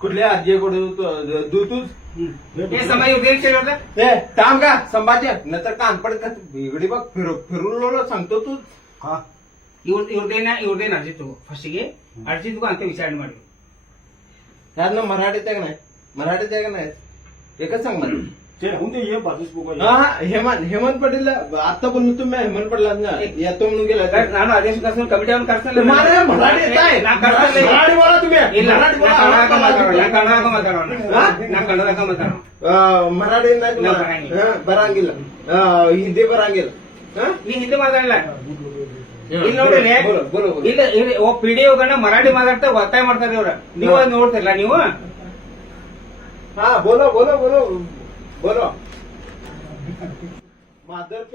कुठल्या आजीकडे दू तूच ಏ ಸಂಭಾಜಿ ಉದ್ದೇಶ ಹೇಳ್ದ ए थांब का संभाजी नंतर कान पडत इकडे बघ फिरू फिरून सांगतो तू ಇವ್ರ ಇವ್ರದೇನ ಇವ್ರದೇನ ಅರ್ಜಿ ತಗೋ ಫಸ್ಟಿಗೆ ಅರ್ಜಿ ತಗೋ ಅಂತ ವಿಚಾರಣೆ ಮಾಡಿ यांना मराठीत आहे का नाही मराठीत आहे का नाही एकच सांग मला ते राहून दे ये बाजूच बघूया हा हा, हेमंत हेमंत पाटील आता बोललो तुम्ही हेमंत पाटील येतो म्हणून गेला ನಾನು ಅದೇಶ ಕರ್ಸನ್ ಕಮಿಟಿ ಅವ್ನು ಕರ್ಸಲ್ಲ तुम्हाला मराठी येत आहे ನಾ ಕರ್ಸಲ್ಲ मराठी बोला तुम्ही ಇಲ್ಲ ಮಾತಾಡೋಣ ಮಾತಾಡೋಣ ಮಾತಾಡೋಣ ಬರಂಗಿಲ್ಲ ಹಿಂದಿ ಬರಂಗಿಲ್ಲ ನೀ ಹಿಂದಿ ಮಾತಾಡಲ್ಲ ಇಲ್ಲಿ ನೋಡಿ ಇಲ್ಲ ಪಿ ಡಿ ಒಗಣ್ಣ ಮರಾಠಿ ಮಾತಾಡ್ತಾ ಒತ್ತಾಯ ಮಾಡ್ತಾರೆ ಇವ್ರ ನೀವು ಅದ್ ನೀವು ಹಾ ಬೋಲೋ ಬೋಲೋ ಬೋಲೋ ಬೋಲೋ ಮಾದರ್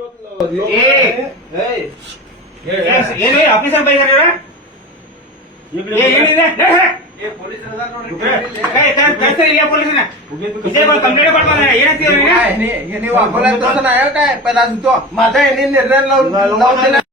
ಆಫೀಸರ್ ಬೈತಾರೆ ಏನಿದೆ कंप्लेंट नाही काय पहिला माझा यांनी निर्णय लावून